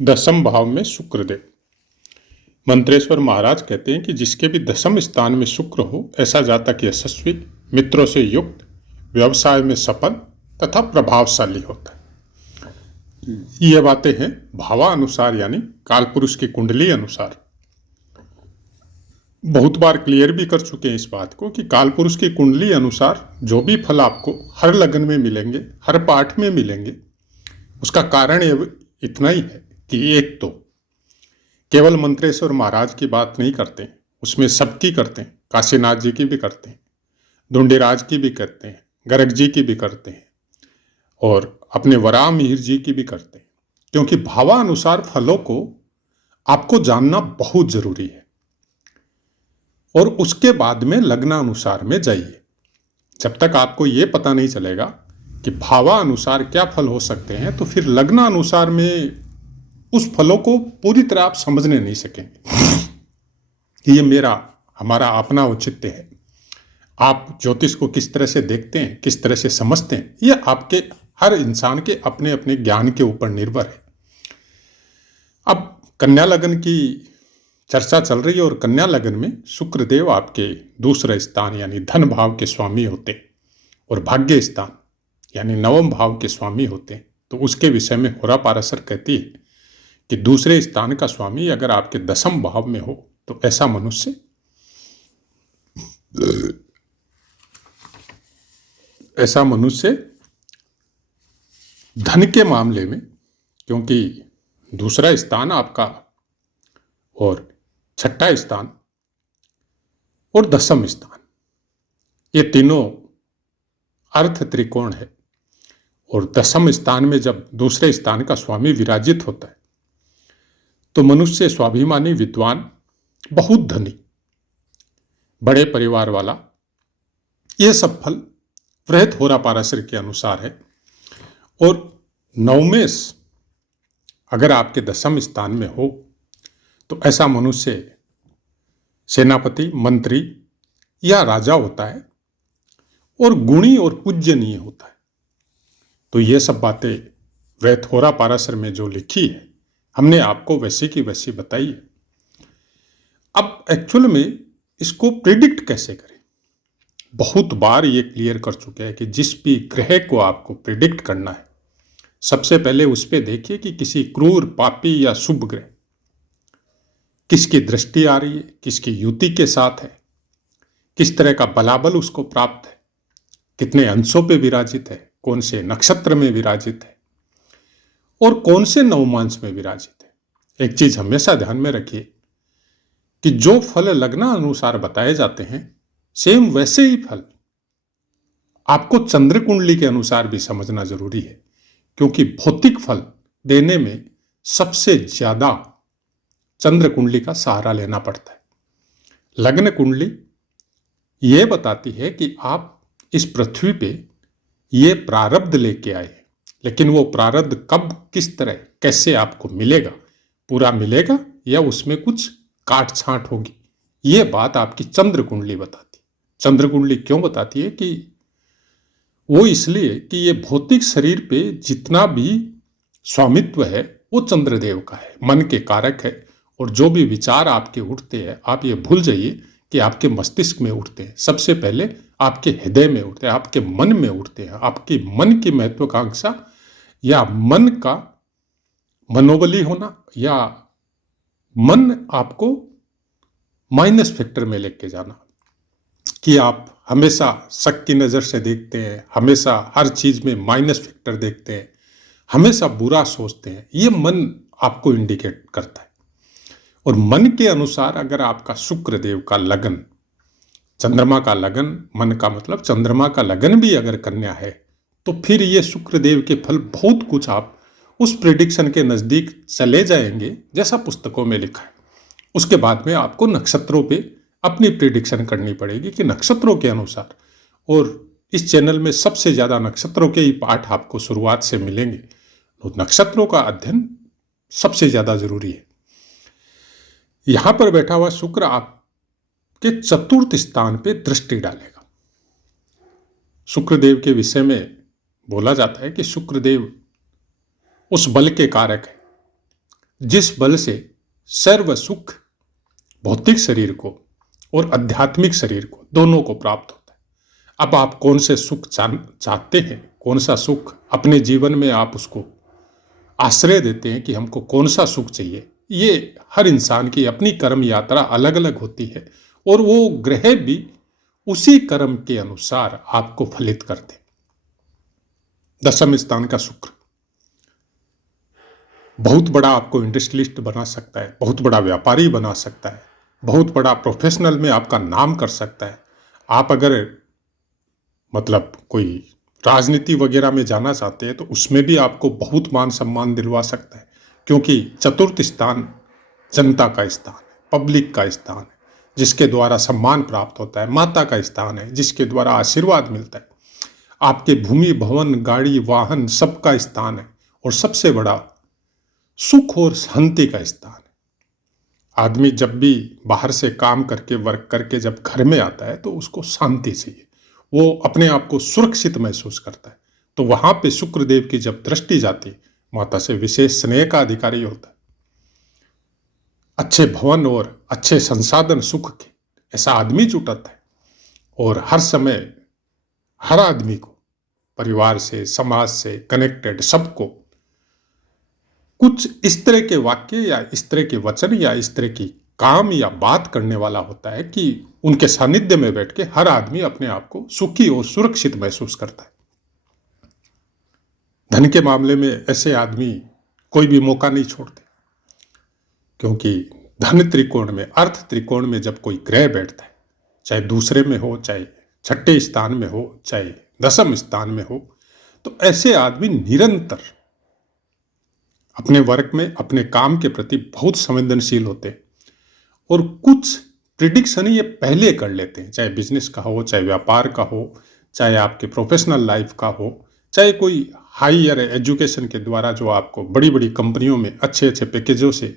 दसम भाव में शुक्रदेव। मंत्रेश्वर महाराज कहते हैं कि जिसके भी दसम स्थान में शुक्र हो ऐसा जातक यशस्वी, मित्रों से युक्त, व्यवसाय में सफल तथा प्रभावशाली होता है। ये बातें हैं भावानुसार यानी कालपुरुष की कुंडली अनुसार। बहुत बार क्लियर भी कर चुके हैं इस बात को कि कालपुरुष की कुंडली अनुसार जो भी फल आपको हर लगन में मिलेंगे, हर पाठ में मिलेंगे, उसका कारण इतना ही है कि एक तो केवल मंत्रेश्वर महाराज की बात नहीं करते, उसमें सबकी करते हैं। काशीनाथ जी की भी करते हैं, धुंडीराज की भी करते हैं, गर्ग जी की भी करते हैं और अपने वराह मिहिर जी की भी करते हैं। क्योंकि भावानुसार फलों को आपको जानना बहुत जरूरी है और उसके बाद में लग्नानुसार में जाइए। जब तक आपको ये पता नहीं चलेगा कि भावानुसार क्या फल हो सकते हैं तो फिर लग्नानुसार में उस फलों को पूरी तरह आप समझने नहीं सकेंगे कि ये हमारा अपना औचित्य है। आप ज्योतिष को किस तरह से देखते हैं, किस तरह से समझते हैं, ये आपके हर इंसान के अपने अपने ज्ञान के ऊपर निर्भर है। अब कन्या लगन की चर्चा चल रही है और कन्या लगन में शुक्रदेव आपके दूसरे स्थान यानी धन भाव के स्वामी होते हैं और भाग्य स्थान यानी नवम भाव के स्वामी होते हैं। तो उसके विषय में होरा पाराशर कहती है कि दूसरे स्थान का स्वामी अगर आपके दसम भाव में हो तो ऐसा मनुष्य धन के मामले में, क्योंकि दूसरा स्थान आपका और छठा स्थान और दसम स्थान ये तीनों अर्थ त्रिकोण है और दसम स्थान में जब दूसरे स्थान का स्वामी विराजित होता है तो मनुष्य स्वाभिमानी, विद्वान, बहुत धनी, बड़े परिवार वाला, ये सब फल वृहत होरा पाराशर के अनुसार है। और नवमेश अगर आपके दसम स्थान में हो तो ऐसा मनुष्य सेनापति, मंत्री या राजा होता है और गुणी और पूज्यनीय होता है। तो ये सब बातें वृहत होरा पाराशर में जो लिखी है हमने आपको वैसी की वैसी बताई है। अब एक्चुअल में इसको प्रिडिक्ट कैसे करें, बहुत बार ये क्लियर कर चुके हैं कि जिस भी ग्रह को आपको प्रिडिक्ट करना है सबसे पहले उस पर देखिए कि किसी क्रूर, पापी या शुभ ग्रह किसकी दृष्टि आ रही है, किसकी युति के साथ है, किस तरह का बलाबल उसको प्राप्त है, कितने अंशों पे विराजित है, कौन से नक्षत्र में विराजित है और कौन से नवमांश में विराजित है। एक चीज हमेशा ध्यान में रखिए कि जो फल लग्ना अनुसार बताए जाते हैं सेम वैसे ही फल आपको चंद्र कुंडली के अनुसार भी समझना जरूरी है। क्योंकि भौतिक फल देने में सबसे ज्यादा चंद्र कुंडली का सहारा लेना पड़ता है। लग्न कुंडली यह बताती है कि आप इस पृथ्वी पे ये प्रारब्ध लेके आए, लेकिन वो प्रारब्ध कब, किस तरह, कैसे आपको मिलेगा, पूरा मिलेगा या उसमें कुछ काट छांट होगी, ये बात आपकी चंद्र कुंडली बताती है। चंद्र कुंडली क्यों बताती है कि वो इसलिए कि ये भौतिक शरीर पे जितना भी स्वामित्व है वो चंद्रदेव का है, मन के कारक है। और जो भी विचार आपके उठते हैं आप ये भूल जाइए कि आपके मस्तिष्क में उठते हैं, सबसे पहले आपके हृदय में उठते हैं, आपके मन में उठते हैं। आपके मन की महत्वाकांक्षा या मन का मनोबली होना या मन आपको माइनस फैक्टर में लेके जाना कि आप हमेशा शक की नज़र से देखते हैं, हमेशा हर चीज में माइनस फैक्टर देखते हैं, हमेशा बुरा सोचते हैं, ये मन आपको इंडिकेट करता है। और मन के अनुसार अगर आपका शुक्रदेव का लगन, चंद्रमा का लगन, मन का मतलब चंद्रमा का लगन भी अगर कन्या है तो फिर ये शुक्रदेव के फल बहुत कुछ आप उस प्रिडिक्शन के नजदीक चले जाएंगे जैसा पुस्तकों में लिखा है। उसके बाद में आपको नक्षत्रों पे अपनी प्रिडिक्शन करनी पड़ेगी कि नक्षत्रों के अनुसार, और इस चैनल में सबसे ज्यादा नक्षत्रों के ही पाठ आपको शुरुआत से मिलेंगे। तो नक्षत्रों का अध्ययन सबसे ज्यादा जरूरी है। यहां पर बैठा हुआ शुक्र आपके चतुर्थ स्थान पे दृष्टि डालेगा। शुक्रदेव के विषय में बोला जाता है कि शुक्रदेव उस बल के कारक है जिस बल से सर्व सुख भौतिक शरीर को और आध्यात्मिक शरीर को दोनों को प्राप्त होता है। अब आप कौन से सुख चाहते हैं, कौन सा सुख अपने जीवन में आप उसको आश्रय देते हैं कि हमको कौन सा सुख चाहिए, ये हर इंसान की अपनी कर्म यात्रा अलग अलग होती है और वो ग्रह भी उसी कर्म के अनुसार आपको फलित करते। दशम स्थान का शुक्र बहुत बड़ा आपको इंडस्ट्रियलिस्ट बना सकता है, बहुत बड़ा व्यापारी बना सकता है, बहुत बड़ा प्रोफेशनल में आपका नाम कर सकता है। आप अगर मतलब कोई राजनीति वगैरह में जाना चाहते हैं तो उसमें भी आपको बहुत मान सम्मान दिलवा सकता है, क्योंकि चतुर्थ स्थान जनता का स्थान है, पब्लिक का स्थान है, जिसके द्वारा सम्मान प्राप्त होता है। माता का स्थान है, जिसके द्वारा आशीर्वाद मिलता है। आपके भूमि भवन गाड़ी वाहन सबका स्थान है और सबसे बड़ा सुख और शांति का स्थान है। आदमी जब भी बाहर से काम करके वर्क करके जब घर में आता है तो उसको शांति चाहिए, वो अपने आप को सुरक्षित महसूस करता है। तो वहां पे शुक्रदेव की जब दृष्टि जाती है, माता से विशेष स्नेह का अधिकारी होता है। अच्छे भवन और अच्छे संसाधन सुख के ऐसा आदमी जुटाता है और हर समय हर आदमी को परिवार से समाज से कनेक्टेड सबको कुछ इस तरह के वाक्य या इस तरह के वचन या इस तरह की काम या बात करने वाला होता है कि उनके सानिध्य में बैठ के हर आदमी अपने आप को सुखी और सुरक्षित महसूस करता है। धन के मामले में ऐसे आदमी कोई भी मौका नहीं छोड़ते, क्योंकि धन त्रिकोण में अर्थ त्रिकोण में जब कोई ग्रह बैठता है, चाहे दूसरे में हो, चाहे छठे स्थान में हो, चाहे दशम स्थान में हो, तो ऐसे आदमी निरंतर अपने वर्क में अपने काम के प्रति बहुत संवेदनशील होते हैं और कुछ प्रिडिक्शन ये पहले कर लेते हैं, चाहे बिजनेस का हो, चाहे व्यापार का हो, चाहे आपके प्रोफेशनल लाइफ का हो, चाहे कोई हायर एजुकेशन के द्वारा जो आपको बड़ी बड़ी कंपनियों में अच्छे अच्छे पैकेजों से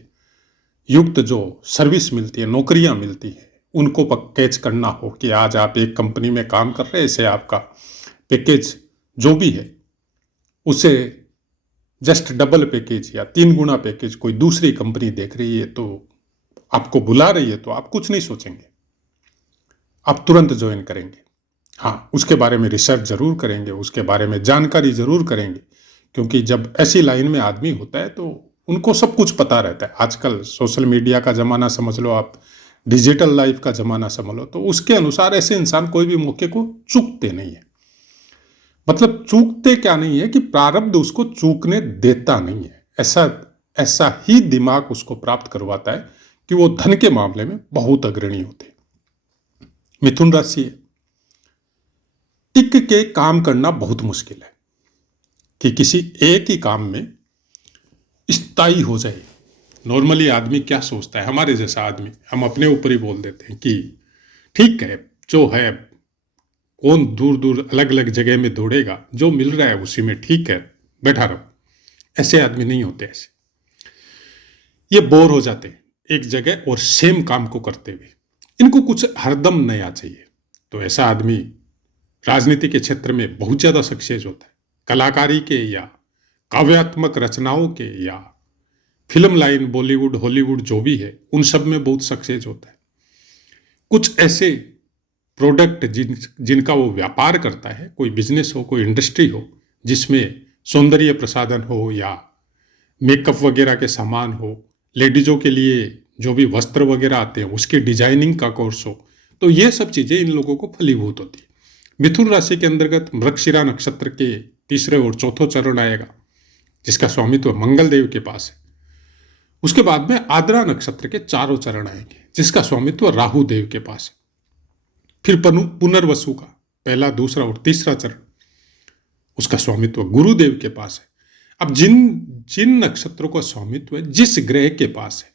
युक्त जो सर्विस मिलती है, नौकरियां मिलती है, उनको कैच करना हो कि आज आप एक कंपनी में काम कर रहे हैं, ऐसे आपका पैकेज जो भी है उसे जस्ट डबल पैकेज या 3 गुना पैकेज कोई दूसरी कंपनी देख रही है तो आपको बुला रही है, तो आप कुछ नहीं सोचेंगे, आप तुरंत ज्वाइन करेंगे। हाँ, उसके बारे में रिसर्च जरूर करेंगे, उसके बारे में जानकारी जरूर करेंगे, क्योंकि जब ऐसी लाइन में आदमी होता है तो उनको सब कुछ पता रहता है। आजकल सोशल मीडिया का ज़माना समझ लो, आप डिजिटल लाइफ का ज़माना समझ लो, तो उसके अनुसार ऐसे इंसान कोई भी मौके को चूकते नहीं है। मतलब चूकते क्या नहीं है कि प्रारब्ध उसको चूकने देता नहीं है, ऐसा ही दिमाग उसको प्राप्त करवाता है कि वो धन के मामले में बहुत अग्रणी होते। मिथुन राशि है, टिक के काम करना बहुत मुश्किल है कि किसी एक ही काम में स्थायी हो जाए। नॉर्मली आदमी क्या सोचता है, हमारे जैसा आदमी, हम अपने ऊपर ही बोल देते हैं कि ठीक है जो है, कौन दूर दूर अलग अलग जगह में दौड़ेगा, जो मिल रहा है उसी में ठीक है, बैठा रहो। ऐसे आदमी नहीं होते, ऐसे ये बोर हो जाते हैं एक जगह और सेम काम को करते हुए, इनको कुछ हरदम नया चाहिए। तो ऐसा आदमी राजनीति के क्षेत्र में बहुत ज़्यादा सक्सेस होता है, कलाकारी के या काव्यात्मक रचनाओं के या फिल्म लाइन बॉलीवुड हॉलीवुड जो भी है उन सब में बहुत सक्सेस होता है। कुछ ऐसे प्रोडक्ट जिनका वो व्यापार करता है, कोई बिजनेस हो, कोई इंडस्ट्री हो, जिसमें सौंदर्य प्रसाधन हो या मेकअप वगैरह के सामान हो, लेडीज़ों के लिए जो भी वस्त्र वगैरह आते हैं उसके डिजाइनिंग का कोर्स हो, तो ये सब चीज़ें इन लोगों को फलीभूत होती है। मिथुन राशि के अंतर्गत मृगशिरा नक्षत्र के तीसरे और चौथे चरण आएगा, जिसका स्वामित्व मंगल देव के पास है। उसके बाद में आद्रा नक्षत्र के 4 चरण आएंगे, जिसका स्वामित्व राहु देव के पास है। फिर पुनर्वसु का पहला, दूसरा और तीसरा चरण, उसका स्वामित्व गुरुदेव के पास है। अब जिन नक्षत्रों का स्वामित्व जिस ग्रह के पास है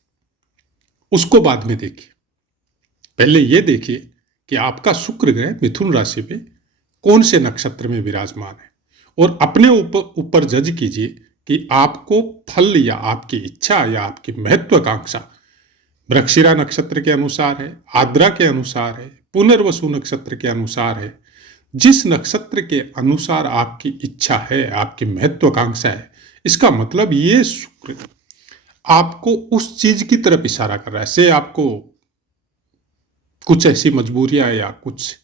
उसको बाद में देखिए। पहले ये देखिए कि आपका शुक्र ग्रह मिथुन राशि में कौन से नक्षत्र में विराजमान है और अपने ऊपर जज कीजिए कि आपको फल या आपकी इच्छा या आपकी महत्वाकांक्षा मृगशिरा नक्षत्र के अनुसार है, आद्रा के अनुसार है, पुनर्वसु नक्षत्र के अनुसार है। जिस नक्षत्र के अनुसार आपकी इच्छा है, आपकी महत्वाकांक्षा है, इसका मतलब ये शुक्र आपको उस चीज की तरफ इशारा कर रहा है। से आपको कुछ ऐसी मजबूरियां या कुछ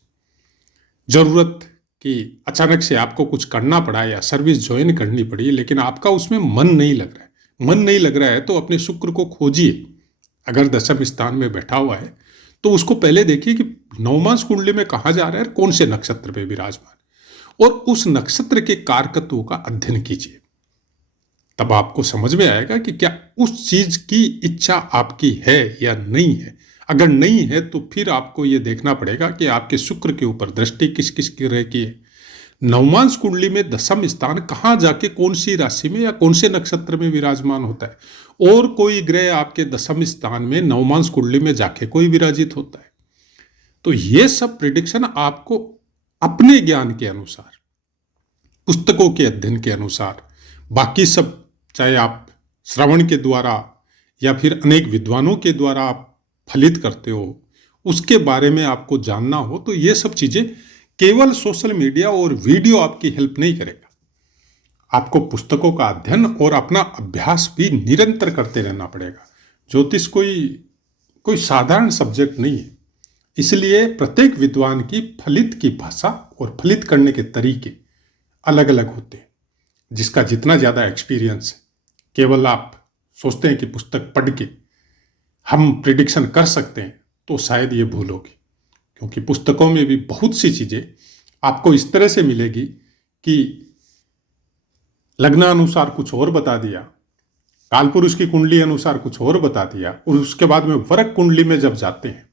जरूरत कि अचानक से आपको कुछ करना पड़ा या सर्विस ज्वाइन करनी पड़ी, लेकिन आपका उसमें मन नहीं लग रहा है। मन नहीं लग रहा है तो अपने शुक्र को खोजिए। अगर दशम स्थान में बैठा हुआ है तो उसको पहले देखिए कि नवमांश कुंडली में कहाँ जा रहा है, कौन से नक्षत्र पे विराजमान, और उस नक्षत्र के कारकत्वों का अध्ययन कीजिए। तब आपको समझ में आएगा कि क्या उस चीज की इच्छा आपकी है या नहीं है। अगर नहीं है तो फिर आपको यह देखना पड़ेगा कि आपके शुक्र के ऊपर दृष्टि किस किस ग्रह की है, नवमांश कुंडली में दशम स्थान कहाँ जाके कौन सी राशि में या कौन से नक्षत्र में विराजमान होता है, और कोई ग्रह आपके दशम स्थान में नवमांश कुंडली में जाके कोई विराजित होता है। तो ये सब प्रिडिक्शन आपको अपने ज्ञान के अनुसार, पुस्तकों के अध्ययन के अनुसार, बाकी सब चाहे आप श्रवण के द्वारा या फिर अनेक विद्वानों के द्वारा आप फलित करते हो, उसके बारे में आपको जानना हो, तो ये सब चीजें केवल सोशल मीडिया और वीडियो आपकी हेल्प नहीं करेगा। आपको पुस्तकों का अध्ययन और अपना अभ्यास भी निरंतर करते रहना पड़ेगा। ज्योतिष कोई साधारण सब्जेक्ट नहीं है, इसलिए प्रत्येक विद्वान की फलित की भाषा और फलित करने के तरीके अलग अलग होते हैं। जिसका जितना ज़्यादा एक्सपीरियंस है, केवल आप सोचते हैं कि पुस्तक पढ़ के हम प्रिडिक्शन कर सकते हैं, तो शायद ये भूल होगी। क्योंकि पुस्तकों में भी बहुत सी चीज़ें आपको इस तरह से मिलेगी कि लग्नानुसार कुछ और बता दिया, कालपुरुष की कुंडली अनुसार कुछ और बता दिया, और उसके बाद में वर्क कुंडली में जब जाते हैं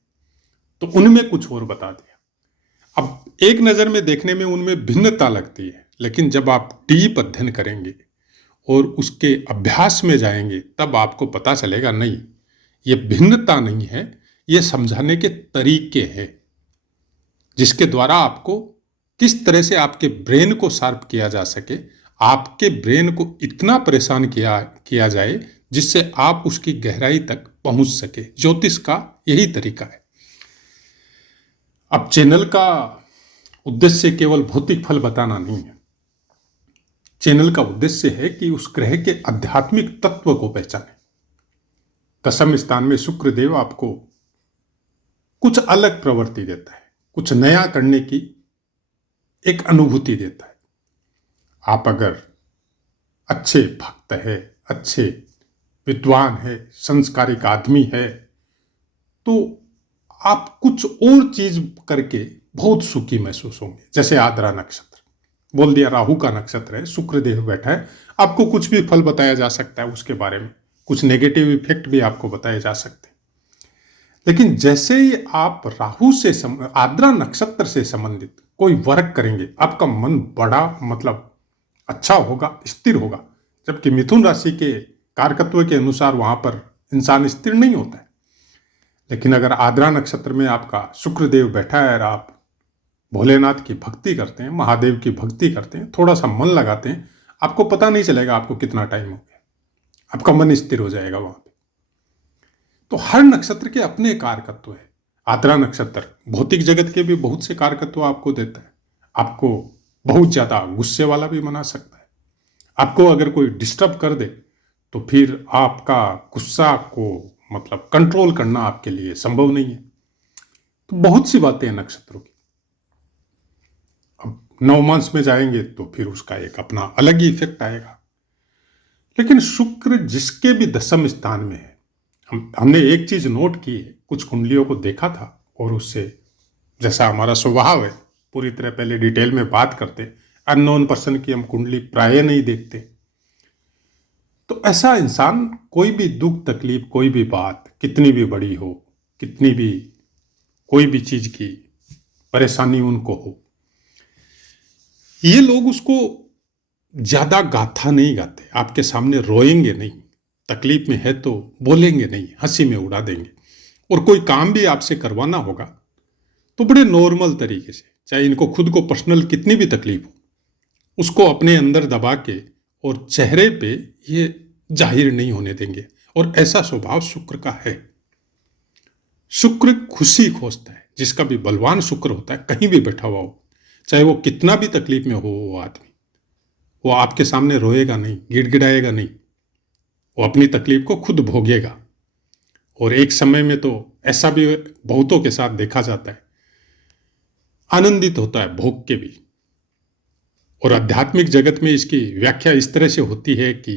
तो उनमें कुछ और बता दिया। अब एक नज़र में देखने में उनमें भिन्नता लगती है, लेकिन जब आप डीप अध्ययन करेंगे और उसके अभ्यास में जाएंगे तब आपको पता चलेगा नहीं, ये भिन्नता नहीं है, ये समझाने के तरीके हैं जिसके द्वारा आपको किस तरह से आपके ब्रेन को शार्प किया जा सके, आपके ब्रेन को इतना परेशान किया जाए जिससे आप उसकी गहराई तक पहुंच सके। ज्योतिष का यही तरीका है। अब चैनल का उद्देश्य केवल भौतिक फल बताना नहीं है। चैनल का उद्देश्य है कि उस ग्रह के आध्यात्मिक तत्व को पहचाने। दशम स्थान में शुक्र देव आपको कुछ अलग प्रवृत्ति देता है, कुछ नया करने की एक अनुभूति देता है। आप अगर अच्छे भक्त है, अच्छे विद्वान है, संस्कारिक आदमी है, तो आप कुछ और चीज करके बहुत सुखी महसूस होंगे। जैसे आद्रा नक्षत्र, बोल दिया राहु का नक्षत्र है, शुक्र देव बैठा है, आपको कुछ भी फल बताया जा सकता है उसके बारे में, कुछ नेगेटिव इफेक्ट भी आपको बताए जा सकते हैं। लेकिन जैसे ही आप राहु से आद्रा नक्षत्र से संबंधित कोई वर्क करेंगे, आपका मन बड़ा अच्छा होगा, स्थिर होगा। जबकि मिथुन राशि के कारकत्व के अनुसार वहां पर इंसान स्थिर नहीं होता है। लेकिन अगर आद्रा नक्षत्र में आपका शुक्रदेव बैठा है और आप भोलेनाथ की भक्ति करते हैं, महादेव की भक्ति करते हैं, थोड़ा सा मन लगाते हैं, आपको पता नहीं चलेगा आपको कितना टाइम हो गया, आपका मन स्थिर हो जाएगा वहां पे। तो हर नक्षत्र के अपने कारकत्व है। आद्रा नक्षत्र भौतिक जगत के भी बहुत से कारकत्व आपको देता है। आपको बहुत ज्यादा गुस्से वाला भी बना सकता है। आपको अगर कोई डिस्टर्ब कर दे तो फिर आपका गुस्सा को कंट्रोल करना आपके लिए संभव नहीं है। तो बहुत सी बातें हैं नक्षत्रों की। अब नवमांश में जाएंगे तो फिर उसका एक अपना अलग ही इफेक्ट आएगा। लेकिन शुक्र जिसके भी दशम स्थान में है, हमने एक चीज नोट की है, कुछ कुंडलियों को देखा था और उससे जैसा हमारा स्वभाव है पूरी तरह पहले डिटेल में बात करते, अननोन पर्सन की हम कुंडली प्राय नहीं देखते। तो ऐसा इंसान कोई भी दुख तकलीफ, कोई भी बात कितनी भी बड़ी हो, कितनी भी कोई भी चीज की परेशानी उनको हो, ये लोग उसको ज्यादा गाथा नहीं गाते, आपके सामने रोएंगे नहीं, तकलीफ में है तो बोलेंगे नहीं, हंसी में उड़ा देंगे। और कोई काम भी आपसे करवाना होगा तो बड़े नॉर्मल तरीके से, चाहे इनको खुद को पर्सनल कितनी भी तकलीफ हो, उसको अपने अंदर दबा के और चेहरे पे ये जाहिर नहीं होने देंगे। और ऐसा स्वभाव शुक्र का है। शुक्र खुशी खोजता है। जिसका भी बलवान शुक्र होता है, कहीं भी बैठा हुआ हो, चाहे वो कितना भी तकलीफ में हो वो आदमी, वो आपके सामने रोएगा नहीं, गिड़गिड़ाएगा नहीं, वो अपनी तकलीफ को खुद भोगेगा। और एक समय में तो ऐसा भी बहुतों के साथ देखा जाता है, आनंदित होता है भोग के भी। और आध्यात्मिक जगत में इसकी व्याख्या इस तरह से होती है कि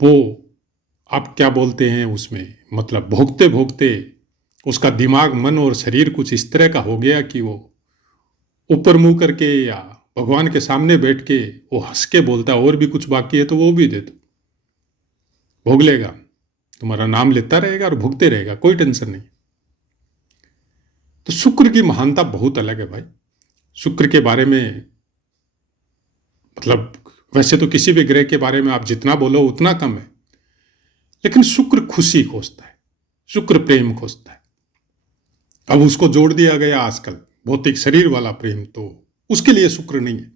वो आप क्या बोलते हैं उसमें, मतलब भोगते भोगते उसका दिमाग, मन और शरीर कुछ इस तरह का हो गया कि वो ऊपर मुंह करके या भगवान के सामने बैठ के वो हंस के बोलता है, और भी कुछ बाकी है तो वो भी दे दो, भोग लेगा, तुम्हारा नाम लेता रहेगा और भोगते रहेगा, कोई टेंशन नहीं। तो शुक्र की महानता बहुत अलग है भाई। शुक्र के बारे में मतलब वैसे तो किसी भी ग्रह के बारे में आप जितना बोलो उतना कम है, लेकिन शुक्र खुशी खोजता है, शुक्र प्रेम खोजता है। अब उसको जोड़ दिया गया आजकल भौतिक शरीर वाला प्रेम, तो उसके लिए शुक्र नहीं है।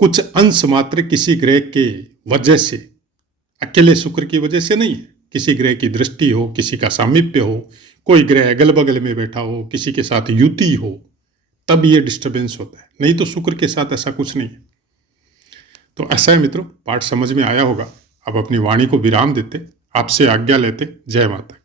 कुछ अंश मात्र किसी ग्रह के वजह से, अकेले शुक्र की वजह से नहीं है। किसी ग्रह की दृष्टि हो, किसी का सामीप्य हो, कोई ग्रह अगल बगल में बैठा हो, किसी के साथ युति हो, तब ये डिस्टर्बेंस होता है, नहीं तो शुक्र के साथ ऐसा कुछ नहीं है। तो ऐसा है मित्रों, पाठ समझ में आया होगा। अब अपनी वाणी को विराम देते, आपसे आज्ञा लेते। जय माता।